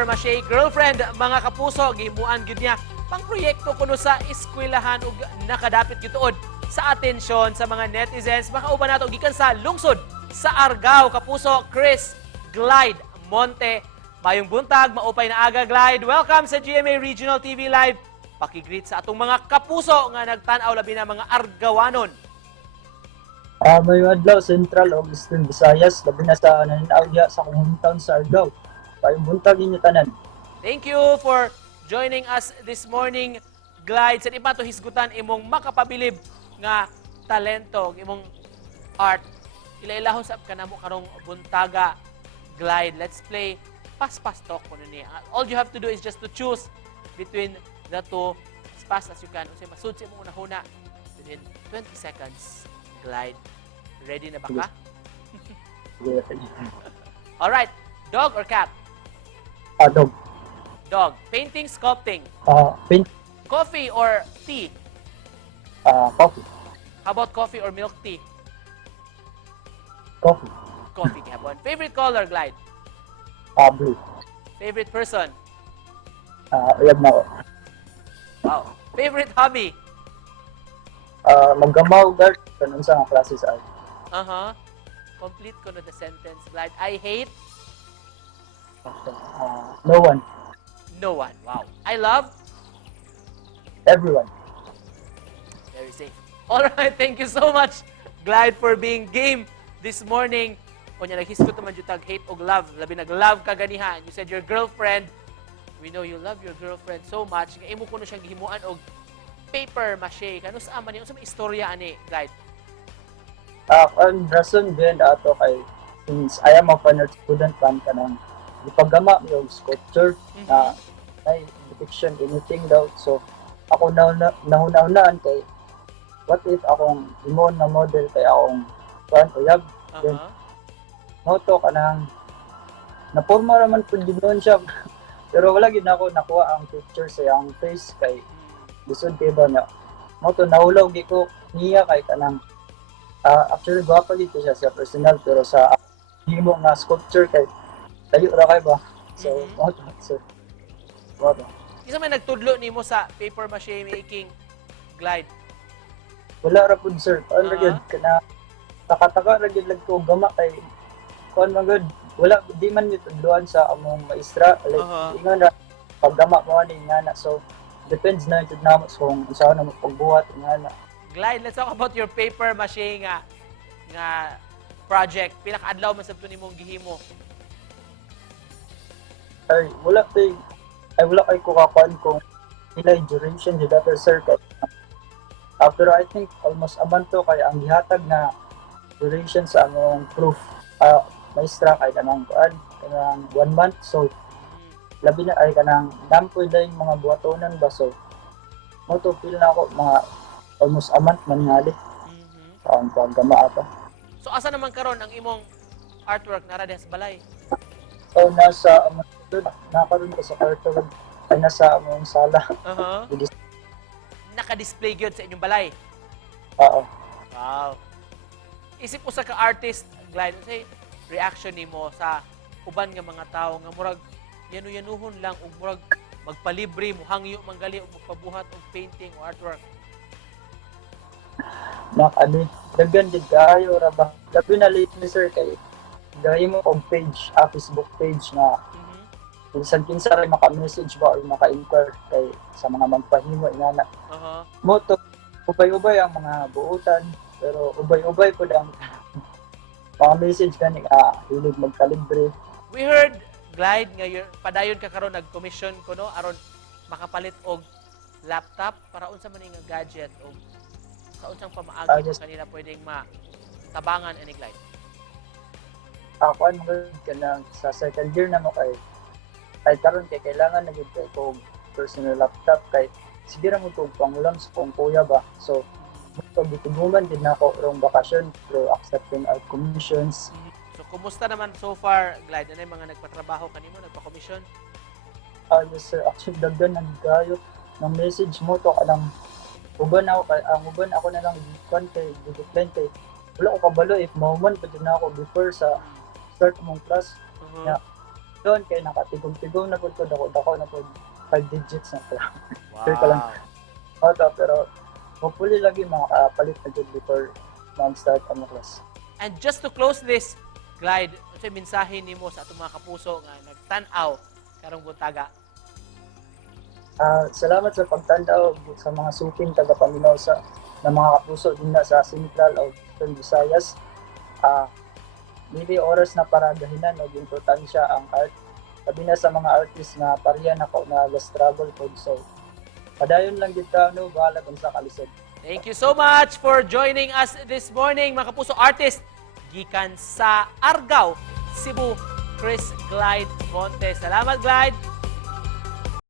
paper mache girlfriend mga kapuso gihimuan gyud niya pang proyekto kuno sa eskwelahan ug nakadapit gyud sa atensyon sa mga netizens. Makauban nato gikan sa lungsod sa Argao kapuso Chris Glide Monte. Mayong buntag, maupay na aga Glide. Welcome sa GMA Regional TV Live. Pakigreet sa atong mga kapuso nga nagtan-aw labi na mga Argawanon. May adlaw Central o Eastern Visayas, labi na sa nananaw sa hometown sa Argao. Mayong buntag inyo tanan. Thank you for joining us this morning, Glide. Sa iba to hisgutan imong makapabilib nga talento, imong art. Ilailahon sa kanamo karong buntaga, Glide. Let's play Pas-Pas Talk kuno ni. All you have to do is just to choose between the two as fast as you can. Unsay masud sa imong unahuna within 20 seconds. Glide. Ready na ba ka? All right. Dog or cat? Dog. Dog. Painting, sculpting. Paint. Coffee or tea? Coffee. How about coffee or milk tea? Coffee. Coffee, Gabon. Favorite color, Glide? Blue. Favorite person? Uyab na ako. Wow. Favorite hobby? Maggamaw, guard. Ganun sa mga klase sa art. Complete ko na the sentence, Glide. I hate No one. no one. Wow. I love Everyone. very safe. All right. Thank you so much, Glide, for being game this morning. Kunya naghiskot naman yung tag hate o love. Labi nag-love ka ganiha. You said your girlfriend. We know you love your girlfriend so much. Nga imo kuno siyang gihimuan og paper mache. Kano sa aman niyo sa istorya ani, Glide? Ang rason din ato kay since I am a fine art student man kanang ipaggama yung sculpture na ay depiction anything daw. So ako nahuna-hunaan kay what if akong imon na model kay akong uyab. Then moto kanang naporma raman pud ginoon siya. Pero wala gid nako nakuha ang picture sa iyang face kay lisod kay ba niya. Moto nahulaw gi ko niya kay kanang actually gwapa gid siya sa personal pero sa himo nga sculpture kay tayo ra kay ba. So moto so moto. Isa may nagtudlo nimo sa paper mache making, Glide? Wala ra pud sir. Ano gyud kana taka-taka ra gyud lag ko gama kay kon man gud wala di man mitudloan sa among maestra like ingon ra paggama mo ani nga so depends na jud namo kung usaha na mo pagbuhat nga na. Glide, let's talk about your paper mache nga project. Pinaka-adlaw man sabto nimong gihimo. Ay wala kay ko kakuan kung ilay duration jud ato sir kay pero I think almost a month to kay ang gihatag na duration sa among proof maestra kay kanang kuan kanang 1 month so labi na ay kanang dampoy dahil mga buhatonan ba so mo to feel na ako mga almost a month man ngali ang paggama ato. So asa naman karon ang imong artwork nara sa balay? So nasa among nakaroon ko sa artwork ay nasa among sala. Naka-display gyud sa inyong balay. Oo. Wow. Isip ko sa ka-artist, Glide, say reaction nimo sa uban nga mga tao nga murag yanu-yanuhon lang ug murag magpalibre mo hangyo manggali ug magpabuhat og painting o artwork. Nakani daghan jud kaayo ra ba. Labi na late ni sir kay gahi mo og page, Facebook page na minsan kinsa ray maka-message ba or maka-inquire kay sa mga magpahimo inana. Mo to ubay-ubay ang mga buutan pero ubay-ubay po ang mga message gani hilig magkalibre. We heard, Glide, nga padayon ka karon nag-commission ko no aron makapalit og laptop para unsa man nga gadget og sa unsang pamaagi kanila pwedeng matabangan ani, Glide. Ako ano kanang sa second year na mo kay karon kay kailangan na gid ko personal laptop kay sige ra mo to pangulam sa kong kuya ba. So so gituguman din nako rong bakasyon through accepting our commissions. So kumusta naman so far, Glide? Ano yung mga nagpatrabaho kanimo, nagpa-commission? Yes sir, actually daghan naggayo ng message mo to kanang uban ako kay ang uban ako na lang kay decline kay wala ko kabalo if mauman pa din ako before sa start mong class. doon kay nakatigom-tigom na po ko, dako na po 5 digits na po. Sure ka lang. Wow. Oto, pero hopefully lagi makapalit na dyan before mag-start ang class. And just to close this, Clyde, ano mensahe nimo sa atong mga kapuso nga nagtan-aw karong buntaga? Salamat sa pagtandaw sa mga suping taga-paminaw sa na mga kapuso din na sa Central o Eastern Visayas. Dili oras na para gahinan og importansya ang art. Sabi na sa mga artist na pareha nako na struggle po. So, padayon lang dito, no, bahala kung sa kalisod. Thank you so much for joining us this morning, mga kapuso artist, gikan sa Argao, Cebu, Chris Clyde Montes. Salamat, Clyde!